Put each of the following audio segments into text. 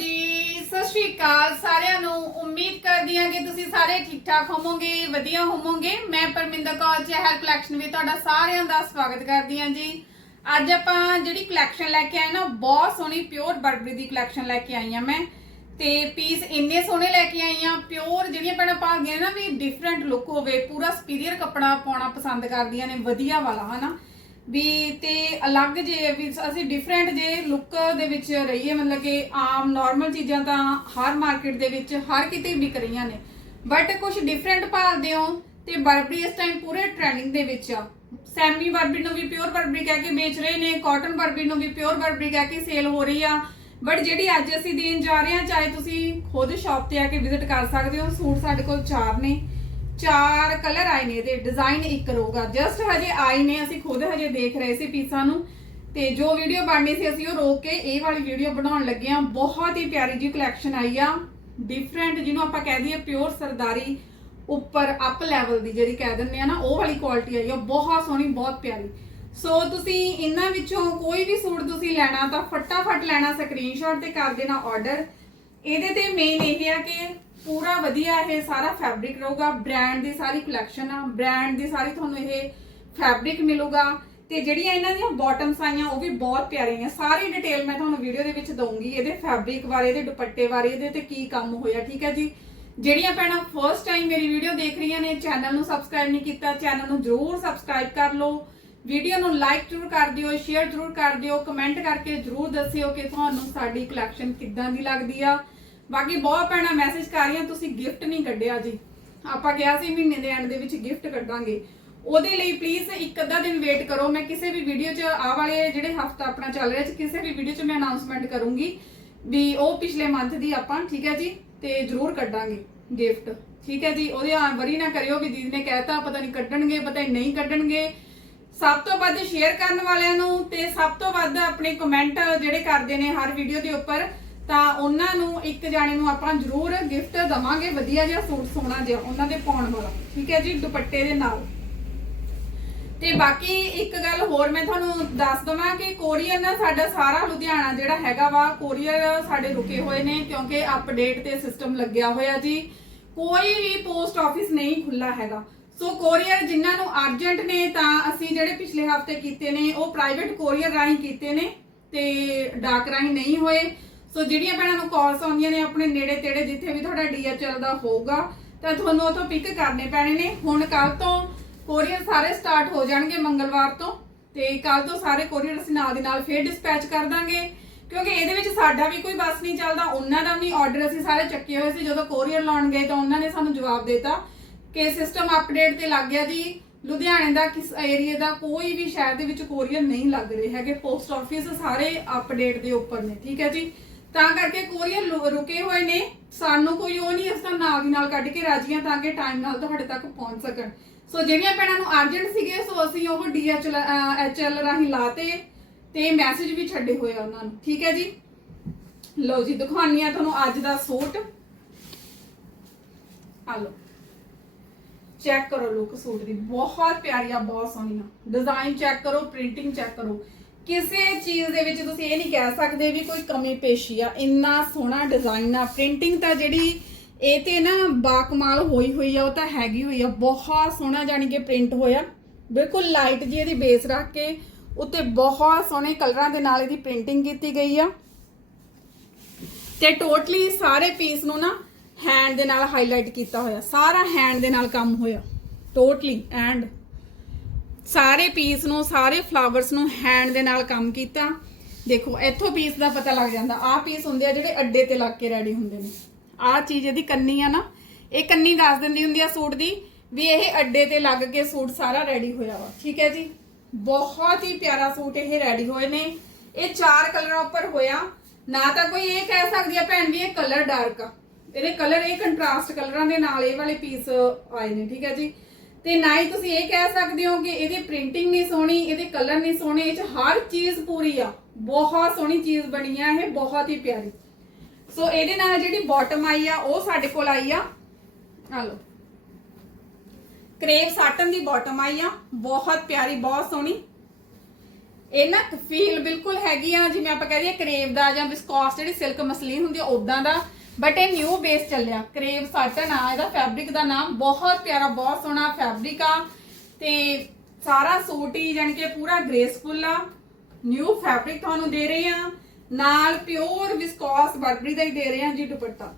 ਜੀ, ਸਤਿ ਸ਼੍ਰੀ ਅਕਾਲ ਸਾਰਿਆਂ ਨੂੰ। ਉਮੀਦ ਕਰਦੀ ਹਾਂ ਕਿ ਤੁਸੀਂ ਸਾਰੇ ਠੀਕ ਠਾਕ ਹੋਵੋਗੇ, ਵਧੀਆ ਹੋਵੋਗੇ। ਮੈਂ ਪਰਮਿੰਦਰ ਕੌਰ, ਚਹਿਲ ਕਲੈਕਸ਼ਨ ਵਿੱਚ ਤੁਹਾਡਾ ਸਾਰਿਆਂ ਦਾ ਸਵਾਗਤ ਕਰਦੀ ਹਾਂ ਜੀ। ਅੱਜ ਆਪਾਂ ਜਿਹੜੀ ਕਲੈਕਸ਼ਨ ਲੈ ਕੇ ਆਏ ਨਾ ਬਹੁਤ ਸੋਹਣੀ ਪਿਓਰ ਬਰਬਰੀ ਦੀ ਕਲੈਕਸ਼ਨ ਲੈ ਕੇ ਆਈ ਆ ਮੈਂ। ਤੇ ਪੀਸ ਇੰਨੇ ਸੋਹਣੇ ਲੈ ਕੇ ਆਈ ਆ ਪਿਓਰ ਜਿਹੜੀਆਂ ਭੈਣਾਂ ਭਾਗੀਆਂ ਨੇ ਨਾ, ਵੀ ਡਿਫਰੈਂਟ ਲੁੱਕ ਹੋਵੇ, ਪੂਰਾ ਸੁਪੀਰੀਅਰ ਕੱਪੜਾ ਪਾਉਣਾ ਪਸੰਦ ਕਰਦੀਆਂ ਨੇ, ਵਧੀਆ ਵਾਲਾ, ਹਨਾ। ਵੀ ਤੇ ਅਲੱਗ ਜੇ ਵੀ ਅਸੀਂ ਡਿਫਰੈਂਟ ਜੇ ਲੁੱਕ ਦੇ ਵਿੱਚ ਰਹੀਏ, ਮਤਲਬ ਕਿ ਆਮ ਨਾਰਮਲ ਚੀਜ਼ਾਂ ਤਾਂ ਹਰ ਮਾਰਕੀਟ ਦੇ ਵਿੱਚ ਹਰ ਕਿਤੇ ਵਿਕ ਰਹੀਆਂ ਨੇ। ਬਟ ਕੁਝ ਡਿਫਰੈਂਟ ਭਾਲਦੇ ਹੋ ਤੇ ਬਰਬਰੀ ਇਸ ਟਾਈਮ ਪੂਰੇ ਟ੍ਰੈਂਡਿੰਗ ਦੇ ਵਿੱਚ ਆ। ਸੈਮੀ ਬਰਬਰੀ ਨੂੰ ਵੀ ਪਿਓਰ ਬਰਬਰੀ ਕਹਿ ਕੇ ਵੇਚ ਰਹੇ ਨੇ ਕਾਟਨ ਬਰਬਰੀ ਨੂੰ ਵੀ ਪਿਓਰ ਬਰਬਰੀ ਕਹਿ ਕੇ ਸੇਲ ਹੋ ਰਹੀ ਆ। ਬਟ ਜਿਹੜੀ ਅੱਜ ਅਸੀਂ ਦੇਣ ਜਾ ਰਹੇ ਹਾਂ, ਚਾਹੇ ਤੁਸੀਂ ਖੁਦ ਸ਼ਾਪ ਤੇ ਆ ਕੇ ਵਿਜ਼ਿਟ ਕਰ ਸਕਦੇ ਹੋ, ਸੂਟ ਸਾਡੇ ਕੋਲ ਚਾਰ ਨੇ। ਚਾਰ ਕਲਰ ਆਏ ਨੇ ਇਹਦੇ ਡਿਜ਼ਾਈਨ ਇੱਕ ਰਹੂਗਾ ਜਸਟ ਹਜੇ ਆਏ ਨੇ, ਅਸੀਂ ਖੁਦ ਹਜੇ ਦੇਖ ਰਹੇ ਸੀ ਪੀਸਾਂ ਨੂੰ। ਤੇ ਜੋ ਵੀਡੀਓ ਬਣਨੀ ਸੀ, ਅਸੀਂ ਉਹ ਰੋਕ ਕੇ ਇਹ ਵਾਲੀ ਵੀਡੀਓ ਬਣਾਉਣ ਲੱਗੇ ਆ ਬਹੁਤ ਹੀ ਪਿਆਰੀ ਜੀ ਕਲੈਕਸ਼ਨ ਆਈ ਆ। ਡਿਫਰੈਂਟ ਜਿਹਨੂੰ ਆਪਾਂ ਕਹਿ ਦਈਏ ਪਿਓਰ ਸਰਦਾਰੀ ਉੱਪਰ ਅਪ ਲੈਵਲ ਦੀ ਜਿਹੜੀ ਕਹਿ ਦਿੰਦੇ ਆ ਨਾ, ਉਹ ਵਾਲੀ ਕੁਆਲਿਟੀ ਆਈ ਆ। ਬਹੁਤ ਸੋਹਣੀ, ਬਹੁਤ ਪਿਆਰੀ। ਸੋ ਤੁਸੀਂ ਇਹਨਾਂ ਵਿੱਚੋਂ ਕੋਈ ਵੀ ਸੂਟ ਤੁਸੀਂ ਲੈਣਾ ਤਾਂ ਫਟਾਫਟ ਲੈਣਾ ਸਕਰੀਨਸ਼ਾਟ ਤੇ ਕਰ ਦੇਣਾ ਆਰਡਰ ਇਹਦੇ ਤੇ ਮੇਨ ਇਹ ਆ ਕਿ ਪੂਰਾ ਵਧੀਆ ਇਹ ਸਾਰਾ ਫੈਬਰਿਕ ਰਹੂਗਾ। ਬ੍ਰਾਂਡ ਦੀ ਸਾਰੀ ਕਲੈਕਸ਼ਨ ਆ। ਬ੍ਰਾਂਡ ਦੀ ਸਾਰੀ ਤੁਹਾਨੂੰ ਇਹ ਫੈਬਰਿਕ ਮਿਲੂਗਾ। ਤੇ ਜਿਹੜੀਆਂ ਇਹਨਾਂ ਦੀਆਂ ਬਾਟਮਸ ਆਈਆਂ, ਉਹ ਵੀ ਬਹੁਤ ਪਿਆਰੀਆਂ ਸਾਰੀ ਡਿਟੇਲ ਮੈਂ ਤੁਹਾਨੂੰ ਵੀਡੀਓ ਦੇ ਵਿੱਚ ਦਊਂਗੀ ਇਹਦੇ ਫੈਬਰਿਕ ਬਾਰੇ, ਇਹਦੇ ਦੁਪੱਟੇ ਬਾਰੇ, ਇਹਦੇ ਤੇ ਕੀ ਕੰਮ ਹੋਇਆ, ਠੀਕ ਹੈ ਜੀ? ਜਿਹੜੀਆਂ ਭੈਣਾਂ ਫਰਸਟ ਟਾਈਮ ਮੇਰੀ ਵੀਡੀਓ ਦੇਖ ਰਹੀਆਂ ਨੇ ਚੈਨਲ ਨੂੰ ਸਬਸਕ੍ਰਾਈਬ ਨਹੀਂ ਕੀਤਾ ਚੈਨਲ ਨੂੰ ਜਰੂਰ ਸਬਸਕ੍ਰਾਈਬ ਕਰ ਲਓ। ਵੀਡੀਓ ਨੂੰ ਲਾਈਕ ਜ਼ਰੂਰ ਕਰ ਦਿਓ ਸ਼ੇਅਰ ਜ਼ਰੂਰ ਕਰ ਦਿਓ ਕਮੈਂਟ ਕਰਕੇ ਜ਼ਰੂਰ ਦੱਸਿਓ ਕਿ ਤੁਹਾਨੂੰ ਸਾਡੀ ਕਲੈਕਸ਼ਨ ਕਿੱਦਾਂ ਦੀ ਲੱਗਦੀ ਆ। ਬਾਕੀ ਬਹੁਤ ਭੈਣਾਂ ਮੈਸੇਜ ਕਰ ਰਹੀਆਂ, ਤੁਸੀਂ ਗਿਫਟ ਨਹੀਂ ਕੱਢਿਆ ਜੀ। ਆਪਾਂ ਕਿਹਾ ਸੀ ਮਹੀਨੇ ਦੇ ਐਂਡ ਦੇ ਵਿੱਚ ਗਿਫਟ ਕੱਢਾਂਗੇ। ਉਹਦੇ ਲਈ ਪਲੀਜ਼ ਇੱਕ ਅੱਧਾ ਦਿਨ ਵੇਟ ਕਰੋ। ਮੈਂ ਕਿਸੇ ਵੀ ਵੀਡੀਓ 'ਚ ਆ ਵਾਲੇ ਜਿਹੜੇ ਹਫਤਾ ਆਪਣਾ ਚੱਲ ਰਿਹਾ ਚ ਕਿਸੇ ਵੀ ਵੀਡੀਓ 'ਚ ਮੈਂ ਅਨਾਉਂਸਮੈਂਟ ਕਰੂੰਗੀ ਵੀ ਉਹ ਪਿਛਲੇ ਮੰਥ ਦੀ ਆਪਾਂ, ਠੀਕ ਹੈ ਜੀ? ਤੇ ਜ਼ਰੂਰ ਕੱਢਾਂਗੇ ਗਿਫਟ ਠੀਕ ਹੈ ਜੀ? ਉਹਦੇ ਆ ਵਰੀ ਨਾ ਕਰਿਓ ਵੀ ਦੀਦੀ ਨੇ ਕਹਿਤਾ, ਪਤਾ ਨਹੀਂ ਕੱਢਣਗੇ, ਪਤਾ ਨਹੀਂ ਕੱਢਣਗੇ। ਸਭ ਤੋਂ ਵੱਧ ਸ਼ੇਅਰ ਕਰਨ ਵਾਲਿਆਂ ਨੂੰ ਤੇ ਸਭ ਤੋਂ ਵੱਧ ਆਪਣੇ ਕਮੈਂਟ ਜਿਹੜੇ ਕਰਦੇ ਨੇ ਹਰ ਵੀਡੀਓ ਦੇ ਉੱਪਰ। ਤਾਂ ਉਹਨਾਂ ਨੂੰ ਇੱਕ ਜਾਣੇ ਨੂੰ ਆਪਾਂ ਜ਼ਰੂਰ ਗਿਫਟ ਦਵਾਂਗੇ, ਵਧੀਆ ਜਿਹਾ ਸੂਟ ਸੋਹਣਾ ਜਿਹਾ, ਉਹਨਾਂ ਦੇ ਪਾਉਣ ਵਾਲਾ। ਠੀਕ ਹੈ ਜੀ, ਦੁਪੱਟੇ ਦੇ ਨਾਲ। ਤੇ ਬਾਕੀ ਇੱਕ ਗੱਲ ਹੋਰ ਮੈਂ ਤੁਹਾਨੂੰ ਦੱਸ ਦਵਾਂ ਕਿ ਕੋਰੀਅਰ ਨਾ ਸਾਡਾ ਸਾਰਾ ਲੁਧਿਆਣਾ ਜਿਹੜਾ ਹੈਗਾ ਵਾ ਕੋਰੀਅਰ ਸਾਡੇ ਰੁਕੇ ਹੋਏ ਨੇ ਕਿਉਂਕਿ ਅਪਡੇਟ ਤੇ ਸਿਸਟਮ ਲੱਗਿਆ ਹੋਇਆ ਜੀ। ਕੋਈ ਵੀ ਪੋਸਟ ਆਫਿਸ ਨਹੀਂ ਖੁੱਲਾ ਹੈਗਾ। ਸੋ ਕੋਰੀਅਰ ਜਿਨ੍ਹਾਂ ਨੂੰ ਅਰਜੈਂਟ ਨੇ ਤਾਂ ਅਸੀਂ ਜਿਹੜੇ ਪਿਛਲੇ ਹਫ਼ਤੇ ਕੀਤੇ ਨੇ, ਉਹ ਪ੍ਰਾਈਵੇਟ ਕੋਰੀਅਰ ਰਾਹੀਂ ਕੀਤੇ ਨੇ ਤੇ ਡਾਕ ਰਾਹੀਂ ਨਹੀਂ ਹੋਏ। ਸੋ ਜਿਹੜੀਆਂ ਭੈਣਾਂ ਨੂੰ ਕਾਲਸ ਆਉਂਦੀਆਂ ਨੇ ਆਪਣੇ ਨੇੜੇ ਤੇੜੇ ਜਿੱਥੇ ਵੀ ਤੁਹਾਡਾ ਡੀਐਚਐਲ ਦਾ ਹੋਊਗਾ, ਤਾਂ ਤੁਹਾਨੂੰ ਉਥੋਂ ਪਿਕ ਕਰਨੇ ਪੈਣੇ ਨੇ। ਹੁਣ ਕੱਲ ਤੋਂ ਕੋਰੀਅਰ ਸਾਰੇ ਸਟਾਰਟ ਹੋ ਜਾਣਗੇ ਮੰਗਲਵਾਰ ਤੋਂ, ਤੇ ਕੱਲ ਤੋਂ ਸਾਰੇ ਕੋਰੀਅਰ ਅਸੀਂ ਨਾਲ ਦੀ ਨਾਲ ਫੇਰ ਡਿਸਪੈਚ ਕਰ ਦਾਂਗੇ। ਕਿਉਂਕਿ ਇਹਦੇ ਵਿੱਚ ਸਾਡਾ ਵੀ ਕੋਈ ਬੱਸ ਨਹੀਂ ਚੱਲਦਾ, ਉਹਨਾਂ ਦਾ ਵੀ ਆਰਡਰ ਅਸੀਂ ਸਾਰੇ ਚੱਕੇ ਹੋਏ ਸੀ, ਜਦੋਂ ਕੋਰੀਅਰ ਲਾਉਣ ਗਏ ਤਾਂ ਉਹਨਾਂ ਨੇ ਸਾਨੂੰ ਜਵਾਬ ਦਿੱਤਾ ਕਿ ਸਿਸਟਮ ਅਪਡੇਟ ਤੇ ਲੱਗ ਗਿਆ ਜੀ। ਲੁਧਿਆਣੇ ਦਾ ਕਿਸ ਏਰੀਆ ਦਾ ਕੋਈ ਵੀ ਸ਼ਹਿਰ ਦੇ ਵਿੱਚ ਕੋਰੀਅਰ ਨਹੀਂ ਲੱਗ ਰਹੇ ਹੈਗੇ ਪੋਸਟ ਆਫਿਸ ਸਾਰੇ ਅਪਡੇਟ ਦੇ ਉੱਪਰ ਨੇ, ਠੀਕ ਹੈ ਜੀ? ਤਾਂ ਕਰਕੇ ਕੋਰੀਅਰ ਲੁ- ਰੁਕੇ ਹੋਏ ਨੇ। ਸਾਨੂੰ ਕੋਈ ਉਹ ਨਹੀਂ ਇਸ ਤਰ੍ਹਾਂ ਨਾਲ ਦੀ ਨਾਲ ਕੱਢ ਕੇ ਰਾਜੀਆਂ ਤਾਂ ਕਿ ਟਾਈਮ ਨਾਲ ਤੁਹਾਡੇ ਤੱਕ ਪਹੁੰਚ ਸਕਣ। ਸੋ ਜਿਹੜੀਆਂ ਭੈਣਾਂ ਨੂੰ ਅਰਜੈਂਟ ਸੀਗੇ, ਸੋ ਅਸੀਂ ਉਹ ਡੀਐਚਐਲ ਐਚਐਲ ਰਾਹੀਂ ਲਾਤੇ ਤੇ ਮੈਸੇਜ ਵੀ ਛੱਡੇ ਹੋਏ ਆ ਉਹਨਾਂ ਨੂੰ। ਠੀਕ ਹੈ ਜੀ? ਲਓ ਜੀ ਦਿਖਾਉਣੀ ਆ ਤੁਹਾਨੂੰ ਅੱਜ ਦਾ ਸੂਟ। ਆ ਲਓ। ਚੈੱਕ ਕਰੋ ਲੁੱਕ ਸੂਟ ਦੀ। ਬਹੁਤ ਪਿਆਰੀ ਆ, ਬਹੁਤ ਸੋਹਣੀ ਆ। ਡਿਜ਼ਾਈਨ ਚੈੱਕ ਕਰੋ ਪ੍ਰਿੰਟਿੰਗ ਚੈੱਕ ਕਰੋ। ਕਿਸੇ ਚੀਜ਼ ਦੇ ਵਿੱਚ ਤੁਸੀਂ ਇਹ ਨਹੀਂ ਕਹਿ ਸਕਦੇ ਵੀ ਕੋਈ ਕਮੀ ਪੇਸ਼ੀ ਆ। ਇੰਨਾ ਸੋਹਣਾ ਡਿਜ਼ਾਈਨ ਆ। ਪ੍ਰਿੰਟਿੰਗ ਤਾਂ ਜਿਹੜੀ ਇਹ ਤੇ ਨਾ ਬਾਕਮਾਲ ਹੋਈ ਹੋਈ ਆ, ਉਹ ਤਾਂ ਹੈਗੀ ਹੋਈ ਆ। ਬਹੁਤ ਸੋਹਣਾ ਜਾਨੀ ਕਿ ਪ੍ਰਿੰਟ ਹੋਇਆ। ਬਿਲਕੁਲ ਲਾਈਟ ਜੀ ਇਹਦੀ ਬੇਸ ਰੱਖ ਕੇ ਉੱਤੇ ਬਹੁਤ ਸੋਹਣੇ ਕਲਰਾਂ ਦੇ ਨਾਲ ਇਹਦੀ ਪ੍ਰਿੰਟਿੰਗ ਕੀਤੀ ਗਈ ਆ। ਤੇ ਟੋਟਲੀ ਸਾਰੇ ਪੀਸ ਨੂੰ ਨਾ ਹੈਂਡ ਦੇ ਨਾਲ ਹਾਈਲਾਈਟ ਕੀਤਾ ਹੋਇਆ। ਸਾਰਾ ਹੈਂਡ ਦੇ ਨਾਲ ਕੰਮ ਹੋਇਆ। ਟੋਟਲੀ ਐਂਡ ਸਾਰੇ ਪੀਸ ਨੂੰ, ਸਾਰੇ ਫਲਾਵਰਸ ਨੂੰ ਹੈਂਡ ਦੇ ਨਾਲ ਕੰਮ ਕੀਤਾ। ਦੇਖੋ, ਇੱਥੋਂ ਪੀਸ ਦਾ ਪਤਾ ਲੱਗ ਜਾਂਦਾ। ਆਹ ਪੀਸ ਹੁੰਦੇ ਆ ਜਿਹੜੇ ਅੱਡੇ ਤੇ ਲੱਗ ਕੇ ਰੈਡੀ ਹੁੰਦੇ ਨੇ। ਆਹ ਚੀਜ਼ ਇਹਦੀ ਕੰਨੀ ਆ ਨਾ, ਇਹ ਕੰਨੀ ਦੱਸ ਦਿੰਦੀ ਹੁੰਦੀ ਆ ਸੂਟ ਦੀ ਵੀ ਇਹ ਅੱਡੇ ਤੇ ਲੱਗ ਕੇ ਸੂਟ ਸਾਰਾ ਰੈਡੀ ਹੋਇਆ ਵਾ। ਠੀਕ ਹੈ ਜੀ? ਬਹੁਤ ਹੀ ਪਿਆਰਾ ਸੂਟ ਇਹ ਰੈਡੀ ਹੋਏ ਨੇ। ਇਹ ਚਾਰ ਕਲਰਾਂ ਉੱਪਰ ਹੋਇਆ। ਨਾ ਤਾਂ ਕੋਈ ਇਹ ਕਹਿ ਸਕਦੀ ਆ ਭੈਣ ਵੀ ਇਹ ਕਲਰ ਡਾਰਕ ਆ। ਇਹਦੇ ਕਲਰ ਇਹ ਕੰਟਰਾਸਟ ਕਲਰਾਂ ਦੇ ਨਾਲ ਇਹ ਵਾਲੇ ਪੀਸ ਆਏ ਨੇ। ਠੀਕ ਹੈ ਜੀ? ਤੇ ਨਾ ਹੀ ਤੁਸੀਂ ਇਹ ਕਹਿ ਸਕਦੇ ਹੋ ਕਿ ਇਹਦੀ ਪ੍ਰਿੰਟਿੰਗ ਨਹੀਂ ਸੋਹਣੀ, ਇਹਦੇ ਕਲਰ ਨਹੀਂ ਸੋਹਣੇ, ਇਹ ਚ ਹਰ ਚੀਜ਼ ਪੂਰੀ ਆ। ਬਹੁਤ ਸੋਹਣੀ ਚੀਜ਼ ਬਣੀ ਆ, ਇਹ ਬਹੁਤ ਹੀ ਪਿਆਰੀ। ਸੋ ਇਹਦੇ ਨਾਲ ਜਿਹੜੀ ਬਾਟਮ ਆਈ ਆ, ਉਹ ਸਾਡੇ ਕੋਲ ਆਈ ਆ। ਆ ਲਓ। ਕਰੇਵ ਸਾਟਨ ਦੀ ਬਾਟਮ ਆਈ ਆ, ਬਹੁਤ ਪਿਆਰੀ, ਬਹੁਤ ਸੋਹਣੀ। ਇਹ ਨਾ ਫੀਲ ਬਿਲਕੁਲ ਹੈਗੀ ਆ, ਜਿਵੇਂ ਆਪਾਂ ਕਹਿ ਦਈਏ ਕਰੇਵ ਦਾ ਜਾਂ ਵਿਸਕੋਸ ਜਿਹੜੀ ਸਿਲਕ ਮਸਲੀਨ ਹੁੰਦੀ ਆ ਉਦਾਂ ਦਾ। ਬਟ ਇਹ ਨਿਊ ਬੇਸ ਚੱਲਿਆ। ਕਰੇਵ ਸਾਟਨ ਆ, ਇਹਦਾ ਫੈਬਰਿਕ ਦਾ ਨਾਮ ਬਹੁਤ ਪਿਆਰਾ, ਬਹੁਤ ਸੋਹਣਾ ਫੈਬਰਿਕ ਆ। ਤੇ ਸਾਰਾ ਸੂਟ ਹੀ ਜਾਣੀ ਕਿ ਪੂਰਾ ਗ੍ਰੇਸਫੁਲ ਆ। ਨਿਊ ਫੈਬਰਿਕ ਤੁਹਾਨੂੰ ਦੇ ਰਹੇ ਆ। ਨਾਲ ਪਿਓਰ ਵਿਸਕੋਸ ਬਰਬਰੀ ਦਾ ਹੀ ਦੇ ਰਹੇ ਆ ਜੀ ਦੁਪੱਟਾ।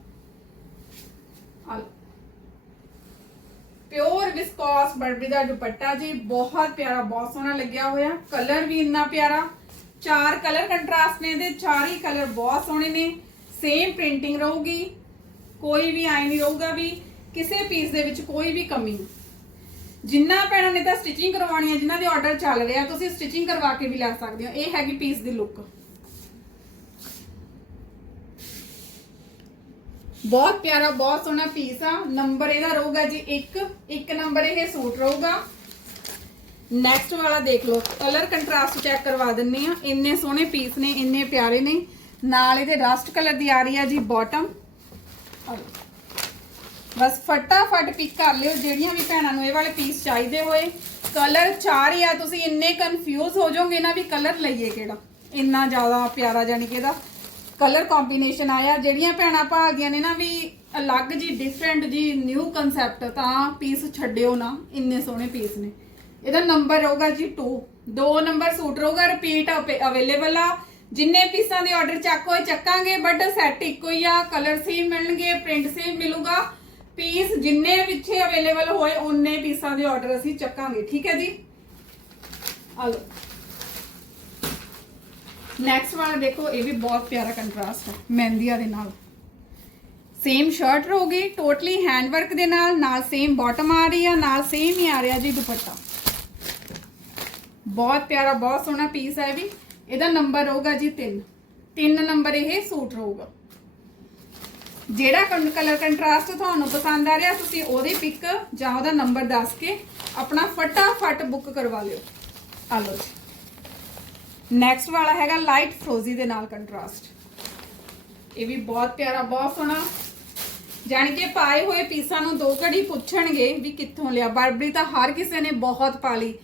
ਪਿਓਰ ਵਿਸਕੋਸ ਬਰਬਰੀ ਦਾ ਦੁਪੱਟਾ ਜੀ, ਬਹੁਤ ਪਿਆਰਾ, ਬਹੁਤ ਸੋਹਣਾ ਲੱਗਿਆ ਹੋਇਆ। ਕਲਰ ਵੀ ਇੰਨਾ ਪਿਆਰਾ। ਚਾਰ ਕਲਰ ਕੰਟਰਾਸਟ ਨੇ ਇਹਦੇ, ਚਾਰ ਹੀ ਕਲਰ ਬਹੁਤ ਸੋਹਣੇ ਨੇ। ਸੇਮ ਪ੍ਰਿੰਟਿੰਗ ਰਹੂਗੀ, ਕੋਈ ਵੀ ਆਈ ਨਹੀਂ ਰਹੂਗਾ ਵੀ ਕਿਸੇ ਪੀਸ ਦੇ ਵਿੱਚ ਕੋਈ ਵੀ ਕਮੀ। ਨਹੀਂ ਜਿੰਨਾ ਭੈਣਾਂ ਨੇ ਤਾਂ ਸਟਿਚਿੰਗ ਕਰਵਾਉਣੀ ਹੈ ਜਿਨ੍ਹਾਂ ਦੇ ਆਰਡਰ ਚੱਲ ਰਿਹਾ, ਤੁਸੀਂ ਸਟਿਚਿੰਗ ਕਰਵਾ ਕੇ ਵੀ ਲੈ ਸਕਦੇ ਹੋ। ਇਹ ਹੈਗੀ ਪੀਸ ਦੀ ਲੁੱਕ ਬਹੁਤ ਪਿਆਰਾ, ਬਹੁਤ ਸੋਹਣਾ ਪੀਸ ਆ। ਨੰਬਰ ਇਹਦਾ ਰਹੂਗਾ ਜੀ 1 ਇੱਕ ਨੰਬਰ ਇਹ ਸੂਟ ਰਹੂਗਾ। ਨੈਕਸਟ ਵਾਲਾ ਦੇਖ ਲਓ। ਕਲਰ ਕੰਟਰਾਸਟ ਚੈੱਕ ਕਰਵਾ ਦਿੰਨੀ ਆ। ਇੰਨੇ ਸੋਹਣੇ ਪੀਸ ਨੇ, ਇੰਨੇ ਪਿਆਰੇ ਨੇ। ਨਾਲ ਇਹਦੇ ਰਸਟ ਕਲਰ ਦੀ ਆ ਰਹੀ ਆ ਜੀ ਬਾਟਮ ਬਸ ਫਟਾਫਟ ਪਿਕ ਕਰ ਲਿਓ, ਜਿਹੜੀਆਂ ਵੀ ਭੈਣਾਂ ਨੂੰ ਇਹ ਵਾਲੇ ਪੀਸ ਚਾਹੀਦੇ ਹੋਏ। ਕਲਰ ਚਾਰ ਹੀ ਆ, ਤੁਸੀਂ ਇੰਨੇ ਕਨਫਿਊਜ਼ ਹੋ ਜਾਓਗੇ ਨਾ ਵੀ ਕਲਰ ਲਈਏ ਕਿਹੜਾ। ਇੰਨਾ ਜ਼ਿਆਦਾ ਪਿਆਰਾ ਜਾਨੀ ਕਿ ਇਹਦਾ ਕਲਰ ਕੰਬੀਨੇਸ਼ਨ ਆਇਆ। ਜਿਹੜੀਆਂ ਭੈਣਾਂ ਭਾਲਦੀਆਂ ਨੇ ਨਾ ਵੀ ਅਲੱਗ ਜੀ ਡਿਫਰੈਂਟ ਜੀ ਨਿਊ ਕਨਸੈਪਟ ਤਾਂ ਪੀਸ ਛੱਡਿਓ ਨਾ, ਇੰਨੇ ਸੋਹਣੇ ਪੀਸ ਨੇ। ਇਹਦਾ ਨੰਬਰ ਰਹੂਗਾ ਜੀ 2 ਦੋ ਨੰਬਰ ਸੂਟ ਰਹੂਗਾ ਰਿਪੀਟ ਅਵੇਲੇਬਲ ਆ। ਜਿੰਨੇ ਪੀਸਾਂ ਦੇ ਆਰਡਰ ਚੱਕ ਹੋਏ ਚੱਕਾਂਗੇ ਬਟ ਸੈੱਟ ਇੱਕੋ ਹੀ ਆ ਕਲਰ ਸੇਮ ਮਿਲਣਗੇ ਪ੍ਰਿੰਟ ਸੇਮ ਮਿਲੂਗਾ। ਪੀਸ ਜਿੰਨੇ ਪਿੱਛੇ ਅਵੇਲੇਬਲ ਹੋਏ ਉਨੇ ਪੀਸਾਂ ਦੇ ਆਰਡਰ ਅਸੀਂ ਚੱਕਾਂਗੇ, ਠੀਕ ਹੈ ਜੀ? ਆ ਨੈਕਸਟ ਵਾਲਾ ਦੇਖੋ, ਇਹ ਵੀ ਬਹੁਤ ਪਿਆਰਾ ਕੰਟਰਾਸਟ ਹੈ ਮਹਿੰਦੀਆ ਦੇ ਨਾਲ। ਸੇਮ ਸ਼ਰਟ ਰਹੂਗੀ ਟੋਟਲੀ ਹੈਂਡਵਰਕ ਦੇ ਨਾਲ ਨਾਲ ਸੇਮ ਬਾਟਮ ਆ ਰਹੀ ਆ, ਨਾਲ ਸੇਮ ਹੀ ਆ ਰਿਹਾ ਜੀ ਦੁਪੱਟਾ। ਬਹੁਤ ਪਿਆਰਾ, ਬਹੁਤ ਸੋਹਣਾ ਪੀਸ ਹੈ ਇਹ ਵੀ। ਇਹਦਾ ਨੰਬਰ ਰਹੂਗਾ ਜੀ 3 3 ਨੰਬਰ ਇਹ ਸੂਟ ਰਹੂਗਾ। ਜਿਹੜਾ ਕਲਰ ਕੰਟਰਾਸਟ ਤੁਹਾਨੂੰ ਪਸੰਦ ਆ ਰਿਹਾ, ਤੁਸੀਂ ਉਹਦੀ ਪਿਕ ਜਾਂ ਉਹਦਾ ਨੰਬਰ ਦੱਸ ਕੇ ਆਪਣਾ ਫਟਾਫਟ ਬੁੱਕ ਕਰਵਾ ਲਿਓ। ਆ ਲਓ ਨੈਕਸਟ ਵਾਲਾ ਹੈਗਾ ਲਾਈਟ ਫਰੋਜ਼ੀ ਦੇ ਨਾਲ ਕੰਟਰਾਸਟ ਇਹ ਵੀ ਬਹੁਤ ਪਿਆਰਾ, ਬਹੁਤ ਸੋਹਣਾ। ਜਾਣ ਕੇ ਪਾਏ ਹੋਏ ਪੀਸਾਂ ਨੂੰ ਦੋ ਘੜੀ ਪੁੱਛਣਗੇ ਵੀ ਕਿੱਥੋਂ ਲਿਆ। ਬਰਬਰੀ ਤਾਂ ਹਰ ਕਿਸੇ ਨੇ ਬਹੁਤ ਪਾ ਲਈ।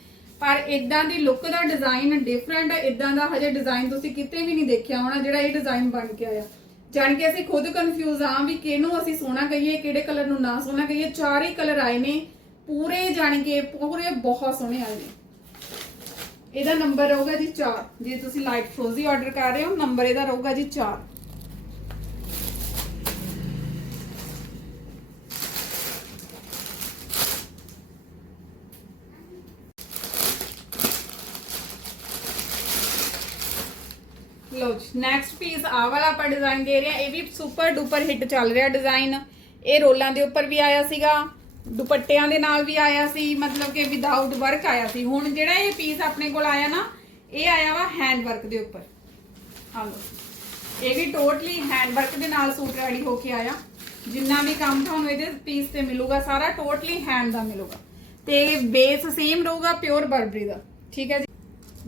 ਪਰ ਇਦਾਂ ਦੀ ਲੁੱਕ ਦਾ ਡਿਜ਼ਾਈਨ ਡਿਫਰੈਂਟ ਇਦਾਂ ਦਾ ਹਜੇ ਡਿਜ਼ਾਈਨ ਤੁਸੀਂ ਕਿਤੇ ਵੀ ਨਹੀਂ ਦੇਖਿਆ ਹੋਣਾ ਜਿਹੜਾ ਇਹ ਡਿਜ਼ਾਈਨ ਬਣ ਕੇ ਆਇਆ। ਜਾਣ ਕੇ ਅਸੀਂ ਖੁਦ ਕਨਫਿਊਜ਼ ਆ ਵੀ ਕਿਹਨੂੰ ਅਸੀਂ ਸੋਹਣਾ ਕਹੀਏ, ਕਿਹੜੇ ਕਲਰ ਨੂੰ ਨਾ ਸੋਹਣਾ ਕਹੀਏ, ਚਾਰ ਹੀ ਕਲਰ ਆਏ ਨੇ, ਪੂਰੇ ਜਾਣ ਕੇ ਪੂਰੇ ਬਹੁਤ ਸੋਹਣੇ ਆਏ ਨੇ। ਇਹਦਾ ਨੰਬਰ ਰਹੂਗਾ ਜੀ 4 ਜੇ ਤੁਸੀਂ ਲਾਈਟ ਫਰੋਜ਼ੀ ਆਰਡਰ ਕਰ ਰਹੇ ਹੋ ਨੰਬਰ ਇਹਦਾ ਰਹੂਗਾ ਜੀ 4 ਲੋ ਜੀ ਨੈਕਸਟ ਪੀਸ ਆ ਵਾਲਾ ਆਪਾਂ ਡਿਜ਼ਾਈਨ ਦੇ ਰਹੇ ਆ ਇਹ ਵੀ ਸੁਪਰ ਡੂਪਰ ਹਿੱਟ ਚੱਲ ਰਿਹਾ ਡਿਜ਼ਾਈਨ ਇਹ ਰੋਲਾਂ ਦੇ ਉੱਪਰ ਵੀ ਆਇਆ ਸੀਗਾ। ਦੁਪੱਟਿਆਂ ਦੇ ਨਾਲ ਵੀ ਆਇਆ ਸੀ। ਮਤਲਬ ਕਿ ਵਿਦਆਊਟ ਵਰਕ ਆਇਆ ਸੀ। ਹੁਣ ਜਿਹੜਾ ਇਹ ਪੀਸ ਆਪਣੇ ਕੋਲ ਆਇਆ ਨਾ, ਇਹ ਆਇਆ ਵਾ ਹੈਂਡ ਵਰਕ ਦੇ ਉੱਪਰ। ਆ ਲੋ ਇਹ ਵੀ ਟੋਟਲੀ ਹੈਂਡ ਵਰਕ ਦੇ ਨਾਲ ਸੂਟ ਰੈਡੀ ਹੋ ਕੇ ਆਇਆ। ਜਿੰਨਾ ਵੀ ਕੰਮ ਤੁਹਾਨੂੰ ਇਹਦੇ ਪੀਸ ਤੇ ਮਿਲੂਗਾ, ਸਾਰਾ ਟੋਟਲੀ ਹੈਂਡ ਦਾ ਮਿਲੂਗਾ। ਤੇ ਬੇਸ ਸੇਮ ਰਹੂਗਾ ਪਿਓਰ ਬਰਬਰੀ ਦਾ। ਠੀਕ ਹੈ ਜੀ?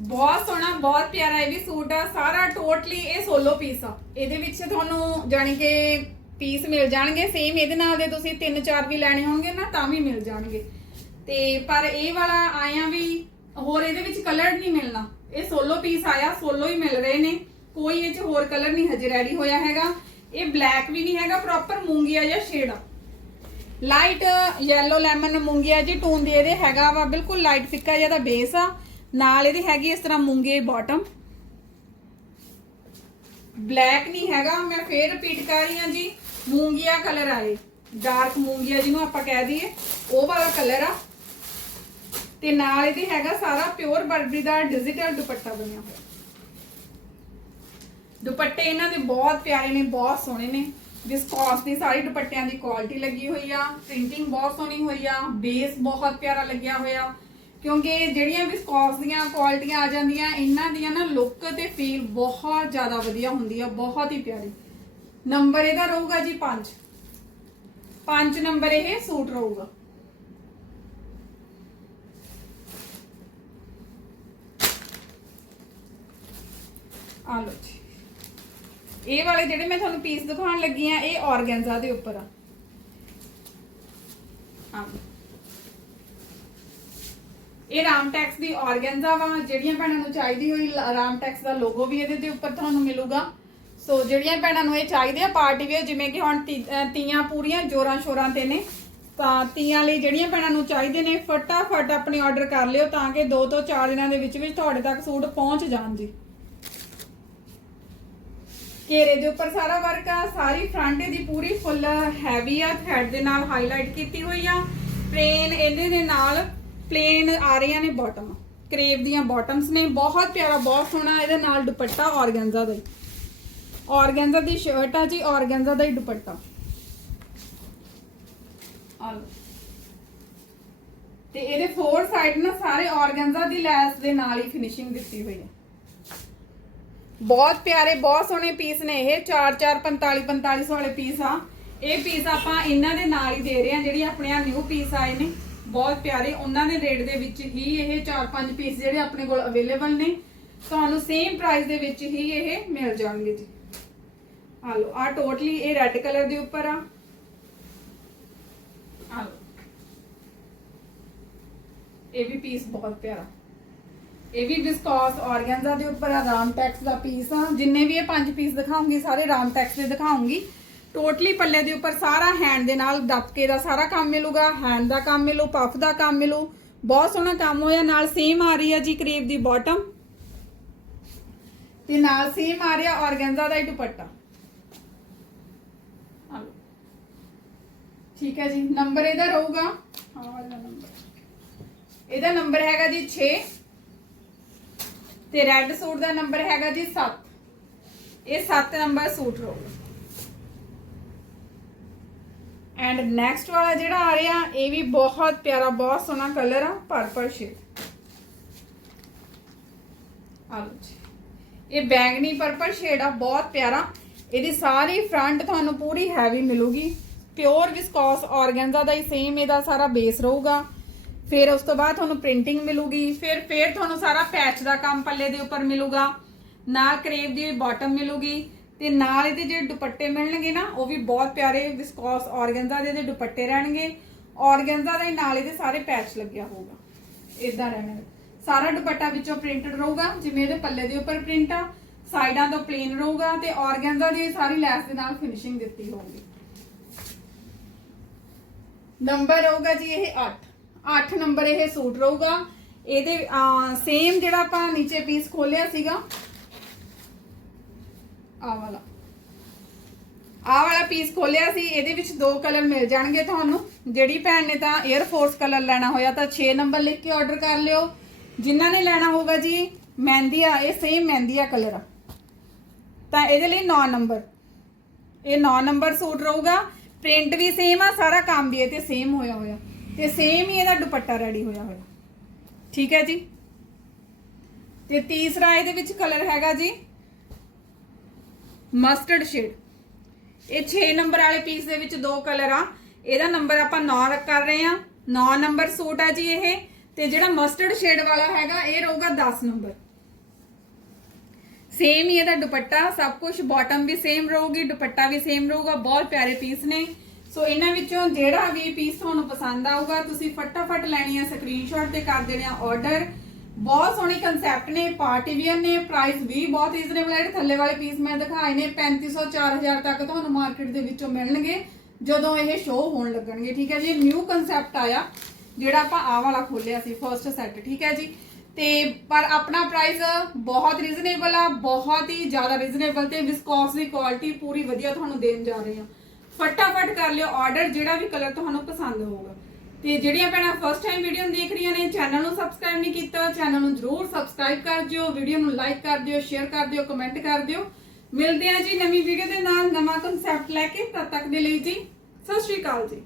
ਬਹੁਤ ਸੋਹਣਾ, ਬਹੁਤ ਪਿਆਰਾ ਇਹ ਵੀ ਸੂਟ ਆ। ਸਾਰਾ ਟੋਟਲੀ ਇਹ ਸੋਲੋ ਪੀਸ ਆ। ਇਹਦੇ ਵਿੱਚ ਤੁਹਾਨੂੰ ਜਾਣੀ ਕਿ ਪੀਸ ਮਿਲ ਜਾਣਗੇ। ਸੇਮ ਇਹਦੇ ਨਾਲ ਦੇ ਤੁਸੀਂ ਤਿੰਨ ਚਾਰ ਵੀ ਲੈਣੇ ਹੋਣਗੇ ਨਾ, ਤਾਂ ਵੀ ਮਿਲ ਜਾਣਗੇ। ਤੇ ਪਰ ਇਹ ਵਾਲਾ ਆਇਆ ਵੀ ਹੋਰ ਇਹਦੇ ਵਿੱਚ ਕਲਰ ਨਹੀਂ ਮਿਲਣਾ। ਇਹ ਸੋਲੋ ਪੀਸ ਆਇਆ ਸੋਲੋ ਹੀ ਮਿਲ ਰਹੇ ਨੇ। ਕੋਈ ਇਹ ਚ ਹੋਰ ਕਲਰ ਨਹੀਂ ਹਜੇ ਰੈਡੀ ਹੋਇਆ ਹੈਗਾ। ਇਹ ਬਲੈਕ ਵੀ ਨਹੀਂ ਹੈਗਾ ਪ੍ਰੋਪਰ ਮੂੰਗੀਆ ਜਾਂ ਸ਼ੇਡ ਆ। ਲਾਈਟ yellow ਲੈਮਨ ਮੂੰਗੀਆ ਜੀ ਟੋਨ ਦੇ ਇਹਦੇ ਹੈਗਾ ਵਾ। ਬਿਲਕੁਲ ਲਾਈਟ ਫਿੱਕਾ ਜਿਹਾ ਦਾ ਬੇਸ ਆ। ਨਾਲ ਇਹਦੇ ਹੈਗੀ ਇਸ ਤਰ੍ਹਾਂ ਮੂੰਗੇ ਬਾਟਮ ਬਲੈਕ ਨਹੀਂ ਹੈਗਾ, ਮੈਂ ਫੇਰ ਰਿਪੀਟ ਕਰ ਰਹੀ ਹਾਂ ਜੀ, ਮੂੰਗੀਆ ਕਲਰ ਆਏ ਡਾਰਕ ਮੂੰਗੀਆ ਜਿਹਨੂੰ ਆਪਾਂ ਕਹਿ ਦਈਏ, ਉਹ ਵਾਲਾ ਕਲਰ ਆ। ਤੇ ਨਾਲ ਇਹਦੇ ਹੈਗਾ ਸਾਰਾ ਪਿਓਰ ਬਰਬਰੀ ਦਾ ਡਿਜੀਟਲ ਦੁਪੱਟਾ ਬਣਿਆ ਹੋਇਆ। ਦੁਪੱਟੇ ਇਹਨਾਂ ਦੇ ਬਹੁਤ ਪਿਆਰੇ ਨੇ, ਬਹੁਤ ਸੋਹਣੇ ਨੇ। ਵਿਸਕੋਸ ਦੀ ਸਾਰੀ ਦੁਪੱਟਿਆਂ ਦੀ ਕੁਆਲਿਟੀ ਲੱਗੀ ਹੋਈ ਆ ਪ੍ਰਿੰਟਿੰਗ ਬਹੁਤ ਸੋਹਣੀ ਹੋਈ ਆ ਬੇਸ ਬਹੁਤ ਪਿਆਰਾ ਲੱਗਿਆ ਹੋਇਆ। ਕਿਉਂਕਿ ਜਿਹੜੀਆਂ ਵਿਸਕੋਸ ਦੀਆਂ ਕੁਆਲਿਟੀਆਂ ਆ ਜਾਂਦੀਆਂ, ਇਹਨਾਂ ਦੀਆਂ ਨਾ ਲੁੱਕ ਤੇ ਫੀਲ ਬਹੁਤ ਜ਼ਿਆਦਾ ਵਧੀਆ ਹੁੰਦੀ ਆ, ਬਹੁਤ ਹੀ ਪਿਆਰੀ। ਨੰਬਰ ਇਹਦਾ ਰਹੂਗਾ ਜੀ 5 5 ਨੰਬਰ ਇਹ ਸੂਟ ਰਹੂਗਾ। ਆ ਲਓ ਜੀ। ਇਹ ਵਾਲੇ ਜਿਹੜੇ ਮੈਂ ਤੁਹਾਨੂੰ ਪੀਸ ਦਿਖਾਉਣ ਲੱਗੀ ਆ, ਇਹ ਆਰਗੈਂਜ਼ਾ ਦੇ ਉੱਪਰ ਆ। ਆ ਲਓ। ਇਹ ਰਾਮਟੈਕਸ ਦੀ ਆਰਗੈਂਜ਼ਾ ਵਾ, ਜਿਹੜੀਆਂ ਭੈਣਾਂ ਨੂੰ ਚਾਹੀਦੀ ਹੋਈ, ਲ- ਰਾਮਟੈਕਸ ਦਾ ਲੋਗੋ ਵੀ ਇਹਦੇ ਦੇ ਉੱਪਰ ਤੁਹਾਨੂੰ ਮਿਲੂਗਾ। ਸੋ ਜਿਹੜੀਆਂ ਭੈਣਾਂ ਨੂੰ ਇਹ ਚਾਹੀਦੇ ਆ ਪਾਰਟੀ ਵੇਅਰ ਜਿਵੇਂ ਕਿ ਹੁਣ ਤੀ- ਤੀਆਂ ਪੂਰੀਆਂ ਜੋਰਾਂ ਸ਼ੋਰਾਂ ਤੇ ਨੇ, ਤਾਂ ਤੀਆਂ ਲਈ ਜਿਹੜੀਆਂ ਭੈਣਾਂ ਨੂੰ ਚਾਹੀਦੇ ਨੇ, ਫਟਾਫਟ ਆਪਣੇ ਆਰਡਰ ਕਰ ਲਿਓ ਤਾਂ ਕਿ 2 ਤੋਂ 4 ਦਿਨਾਂ ਦੇ ਵਿੱਚ ਵਿੱਚ ਤੁਹਾਡੇ ਤੱਕ ਸੂਟ ਪਹੁੰਚ ਜਾਣ ਜੀ। ਘੇਰੇ ਦੇ ਉੱਪਰ ਸਾਰਾ ਵਰਕ ਆ, ਸਾਰੀ ਫਰੰਟ ਦੀ ਪੂਰੀ ਫੁੱਲ ਹੈਵੀ ਆ ਥ੍ਰੈਡ ਦੇ ਨਾਲ ਹਾਈਲਾਈਟ ਕੀਤੀ ਹੋਈ ਆ ਪਲੇਨ ਇਹਦੇ ਦੇ ਨਾਲ ਪਲੇਨ ਆ ਰਹੀਆਂ ਨੇ ਬਾਟਮ ਕਰੇਵ ਦੀਆਂ ਬਾਟਮਸ ਨੇ। ਬਹੁਤ ਪਿਆਰਾ, ਬਹੁਤ ਸੋਹਣਾ ਇਹਦੇ ਨਾਲ ਦੁਪੱਟਾ ਆਰਗੈਂਜ਼ਾ ਦਾ ਹੀ। ਦੀ ਸ਼ਰਟ ਆ ਜੀ ਆਰਗੈਂਜ਼ਾ ਦਾ ਹੀ ਦੁਪੱਟਾ। ਆ ਲਓ। ਤੇ ਇਹਦੇ ਫੋਰ ਸਾਈਡ ਨਾ ਸਾਰੇ ਆਰਗੈਂਜ਼ਾ ਦੀ ਲੈਸ ਦੇ ਨਾਲ ਹੀ ਫਿਨਿਸ਼ਿੰਗ ਦਿੱਤੀ ਹੋਈ ਹੈ। ਬਹੁਤ ਪਿਆਰੇ, ਬਹੁਤ ਸੋਹਣੇ ਪੀਸ ਨੇ ਇਹ। 4 4 45 4500 ਵਾਲੇ ਪੀਸ ਆ। ਇਹ ਪੀਸ ਆਪਾਂ ਇਹਨਾਂ ਦੇ ਨਾਲ ਹੀ ਦੇ ਰਹੇ ਆ ਜਿਹੜੀ ਆਪਣੇ ਆ ਨਿਊ ਪੀਸ ਆਏ ਨੇ। ਬਹੁਤ ਪਿਆਰੇ, ਉਹਨਾਂ ਦੇ ਰੇਟ ਦੇ ਵਿੱਚ ਹੀ ਇਹ 4-5 ਪੀਸ ਜਿਹੜੇ ਆਪਣੇ ਕੋਲ ਅਵੇਲੇਬਲ ਨੇ, ਤੁਹਾਨੂੰ ਸੇਮ ਪ੍ਰਾਈਸ ਦੇ ਵਿੱਚ ਹੀ ਇਹ ਮਿਲ ਜਾਣਗੇ ਜੀ। ਆ ਲਓ, ਆ ਟੋਟਲੀ ਇਹ ਰੈੱਡ ਕਲਰ ਦੇ ਉੱਪਰ ਆ। ਆ ਲਓ। ਇਹ ਵੀ ਪੀਸ ਬਹੁਤ ਪਿਆਰਾ। ਇਹ ਵੀ ਵਿਸਕੋਸ ਆਰਗੈਂਜ਼ਾ ਦੇ ਉੱਪਰ ਆ, ਰਾਮ ਟੈਕਸ ਦਾ ਪੀਸ ਆ। ਜਿੰਨੇ ਵੀ ਇਹ ਪੰਜ ਪੀਸ ਦਿਖਾਉਂਗੀ, ਸਾਰੇ ਰਾਮ ਟੈਕਸ ਦੇ ਦਿਖਾਉਂਗੀ। ਟੋਟਲੀ ਪੱਲੇ ਦੇ ਉੱਪਰ ਸਾਰਾ ਹੈਂਡ ਦੇ ਨਾਲ ਦਬਕੇ ਦਾ ਸਾਰਾ ਕੰਮ ਮਿਲੂਗਾ ਹੈਂਡ ਦਾ ਕੰਮ ਮਿਲੂ ਪਫ ਦਾ ਕੰਮ ਮਿਲੂ। ਬਹੁਤ ਸੋਹਣਾ ਕੰਮ ਹੋਇਆ, ਨਾਲ ਸੇਮ ਆ ਰਹੀ ਹੈ ਜੀ ਕਰੀਬ ਦੀ ਬਾਟਮ ਤੇ ਨਾਲ ਸੇਮ ਆ ਰਿਹਾ ਆਰਗੈਂਜ਼ਾ ਦਾ ਹੀ ਦੁਪੱਟਾ। ਠੀਕ ਹੈ ਜੀ ਨੰਬਰ ਇਹਦਾ ਰਹੂਗਾ? ਆਹ ਵਾਲਾ ਨੰਬਰ ਇਹਦਾ ਨੰਬਰ ਹੈਗਾ ਜੀ 6 ਤੇ ਰੈੱਡ ਸੂਟ ਦਾ ਨੰਬਰ ਹੈਗਾ ਜੀ 7 ਇਹ 7 ਨੰਬਰ ਸੂਟ ਰਹੂਗਾ। ਐਂਡ ਨੈਕਸਟ ਵਾਲਾ ਜਿਹੜਾ ਆ ਰਿਹਾ, ਇਹ ਵੀ ਬਹੁਤ ਪਿਆਰਾ, ਬਹੁਤ ਸੋਹਣਾ ਕਲਰ ਆ ਪਰਪਲ ਸ਼ੇਡ ਆ ਜੀ। ਇਹ ਬੈਂਗਨੀ ਪਰਪਲ ਸ਼ੇਡ ਆ, ਬਹੁਤ ਪਿਆਰਾ। ਇਹਦੀ ਸਾਰੀ ਫਰੰਟ ਤੁਹਾਨੂੰ ਪੂਰੀ ਹੈਵੀ ਮਿਲੂਗੀ। ਪਿਓਰ ਵਿਸਕੋਸ ਆਰਗੈਂਜ਼ਾ ਦਾ ਹੀ ਸੇਮ ਇਹਦਾ ਸਾਰਾ ਬੇਸ ਰਹੂਗਾ। ਫਿਰ ਉਸ ਤੋਂ ਬਾਅਦ ਤੁਹਾਨੂੰ ਪ੍ਰਿੰਟਿੰਗ ਮਿਲੂਗੀ। ਫਿਰ ਫਿਰ ਤੁਹਾਨੂੰ ਸਾਰਾ ਪੈਚ ਦਾ ਕੰਮ ਪੱਲੇ ਦੇ ਉੱਪਰ ਮਿਲੂਗਾ। ਨਾਲ ਕਰੇਵ ਦੀ ਬਾਟਮ ਮਿਲੂਗੀ। ਤੇ ਨਾਲ ਇਹਦੇ ਜਿਹੜੇ ਦੁਪੱਟੇ ਮਿਲਣਗੇ ਨਾ, ਉਹ ਵੀ ਬਹੁਤ ਪਿਆਰੇ ਵਿਸਕੋਸ ਆਰਗੈਂਜ਼ਾ ਦੇ ਇਹਦੇ ਦੁਪੱਟੇ ਰਹਿਣਗੇ। ਆਰਗੈਂਜ਼ਾ ਦੇ ਨਾਲ ਇਹਦੇ ਸਾਰੇ ਪੈਚ ਲੱਗਿਆ ਹੋਊਗਾ। ਇਦਾਂ ਰਹਿਣਾ ਸਾਰਾ ਦੁਪੱਟਾ ਵਿੱਚੋਂ ਪ੍ਰਿੰਟਡ ਰਹੂਗਾ, ਜਿਵੇਂ ਇਹਦੇ ਪੱਲੇ ਦੇ ਉੱਪਰ ਪ੍ਰਿੰਟ ਆ, ਸਾਈਡਾਂ ਤੋਂ ਪਲੇਨ ਰਹੂਗਾ ਤੇ ਆਰਗੈਂਜ਼ਾ ਦੀ ਸਾਰੀ ਲੈਸ ਦੇ ਨਾਲ ਫਿਨਿਸ਼ਿੰਗ ਦਿੱਤੀ ਹੋਊਗੀ। ਨੰਬਰ ਰਹੂਗਾ ਜੀ ਇਹ 8 8 ਨੰਬਰ ਇਹ ਸੂਟ ਰਹੂਗਾ। ਇਹਦੇ ਸੇਮ ਜਿਹੜਾ ਆਪਾਂ ਨੀਚੇ ਪੀਸ ਖੋਲਿਆ ਸੀਗਾ ਆ ਵਾਲਾ। ਆ ਵਾਲਾ ਪੀਸ ਖੋਲਿਆ ਸੀ, ਇਹਦੇ ਵਿੱਚ ਦੋ ਕਲਰ ਮਿਲ ਜਾਣਗੇ ਤੁਹਾਨੂੰ। ਜਿਹੜੀ ਭੈਣ ਨੇ ਤਾਂ 에ਅਰ ਫੋਰਸ ਕਲਰ ਲੈਣਾ ਹੋਇਆ ਤਾਂ 6 ਨੰਬਰ ਲਿਖ ਕੇ ਆਰਡਰ ਕਰ ਲਿਓ। ਜਿਨ੍ਹਾਂ ਨੇ ਲੈਣਾ ਹੋਗਾ ਜੀ, ਮਹਿੰਦੀਆ, ਇਹ ਸੇਮ ਮਹਿੰਦੀਆ ਕਲਰ ਆ। ਤਾਂ ਇਹਦੇ ਲਈ 9 ਨੰਬਰ ਇਹ 9 ਨੰਬਰ ਸੂਟ ਰਹੂਗਾ। ਪ੍ਰਿੰਟ ਵੀ ਸੇਮ ਆ, ਸਾਰਾ ਕੰਮ ਵੀ ਇਹ ਤੇ ਸੇਮ ਹੋਇਆ ਹੋਇਆ। ਤੇ ਸੇਮ ਹੀ ਇਹਦਾ ਦੁਪੱਟਾ ਰੈਡੀ ਹੋਇਆ ਹੋਇਆ। ਠੀਕ ਹੈ ਜੀ? ਤੇ ਤੀਸਰਾ ਇਹਦੇ ਵਿੱਚ ਕਲਰ ਹੈਗਾ ਜੀ ਮਸਟਰਡ ਸ਼ੇਡ ਇਹ 6 ਨੰਬਰ ਵਾਲੇ ਪੀਸ ਦੇ ਵਿੱਚ ਦੋ ਕਲਰ ਆ। ਇਹਦਾ ਨੰਬਰ ਆਪਾਂ 9 ਕਰ ਰਹੇ ਆ। 9 ਨੰਬਰ ਸੂਟ ਆ ਜੀ ਇਹ। ਤੇ ਜਿਹੜਾ ਮਸਟਰਡ ਸ਼ੇਡ ਵਾਲਾ ਹੈਗਾ, ਇਹ ਰਹੂਗਾ 10 ਨੰਬਰ ਸੇਮ ਹੀ ਇਹਦਾ ਦੁਪੱਟਾ, ਸਭ ਕੁਝ ਬਾਟਮ ਵੀ ਸੇਮ ਰਹੂਗੀ, ਦੁਪੱਟਾ ਵੀ ਸੇਮ ਰਹੂਗਾ, ਬਹੁਤ ਪਿਆਰੇ ਪੀਸ ਨੇ। ਸੋ ਇਹਨਾਂ ਵਿੱਚੋਂ ਜਿਹੜਾ ਵੀ ਪੀਸ ਤੁਹਾਨੂੰ ਪਸੰਦ ਆਊਗਾ, ਤੁਸੀਂ ਫਟਾਫਟ ਲੈਣੀ ਆ ਸਕਰੀਨਸ਼ਾਟ ਤੇ ਕਰ ਦੇਣਾ ਆਰਡਰ ਬਹੁਤ ਸੋਹਣੇ ਕਨਸੈਪਟ ਨੇ ਪਾਰਟੀ ਵੀਅਰ ਨੇ ਪ੍ਰਾਈਸ ਵੀ ਬਹੁਤ ਰੀਜ਼ਨੇਬਲ ਹੈ ਜਿਹੜੇ ਥੱਲੇ ਵਾਲੇ ਪੀਸ ਮੈਂ ਦਿਖਾਏ ਨੇ 3500 4000 ਤੱਕ ਤੁਹਾਨੂੰ ਮਾਰਕੀਟ ਦੇ ਵਿੱਚੋਂ ਮਿਲਣਗੇ, ਜਦੋਂ ਇਹ ਸ਼ੋਅ ਹੋਣ ਲੱਗਣਗੇ, ਠੀਕ ਹੈ ਜੀ? ਨਿਊ ਕਨਸੈਪਟ ਆਇਆ, ਜਿਹੜਾ ਆਪਾਂ ਆਹ ਵਾਲਾ ਖੋਲਿਆ ਸੀ ਫਰਸਟ ਸੈੱਟ ਠੀਕ ਹੈ ਜੀ? ਤੇ ਪਰ ਆਪਣਾ ਪ੍ਰਾਈਸ ਬਹੁਤ ਰੀਜ਼ਨੇਬਲ ਆ, ਬਹੁਤ ਹੀ ਜ਼ਿਆਦਾ ਰੀਜ਼ਨੇਬਲ ਤੇ ਵਿਸਕੋਸ ਦੀ ਕੁਆਲਿਟੀ ਪੂਰੀ ਵਧੀਆ ਤੁਹਾਨੂੰ ਦੇਣ ਜਾ ਰਹੇ ਹਾਂ। ਫਟਾਫਟ ਕਰ ਲਿਓ ਆਰਡਰ ਜਿਹੜਾ ਵੀ ਕਲਰ ਤੁਹਾਨੂੰ ਪਸੰਦ ਹੋਊਗਾ। ਤੇ ਜਿਹੜੀਆਂ ਭੈਣਾਂ ਫਸਟ ਟਾਈਮ ਵੀਡੀਓ ਨੂੰ ਦੇਖ ਰਹੀਆਂ ਨੇ ਚੈਨਲ ਨੂੰ ਸਬਸਕ੍ਰਾਈਬ ਨਹੀਂ ਕੀਤਾ ਚੈਨਲ ਨੂੰ ਜਰੂਰ ਸਬਸਕ੍ਰਾਈਬ ਕਰ ਦਿਓ ਵੀਡੀਓ ਨੂੰ ਲਾਈਕ ਕਰ ਦਿਓ ਸ਼ੇਅਰ ਕਰ ਦਿਓ ਕਮੈਂਟ ਕਰ ਦਿਓ। ਮਿਲਦੇ ਹਾਂ ਜੀ ਨਵੀਂ ਵੀਡੀਓ ਦੇ ਨਾਲ, ਨਵਾਂ ਕਨਸੈਪਟ ਲੈ ਕੇ, ਤਦ ਤੱਕ ਦੇ ਲਈ ਜੀ, ਸਤਿ ਸ਼੍ਰੀ ਅਕਾਲ ਜੀ।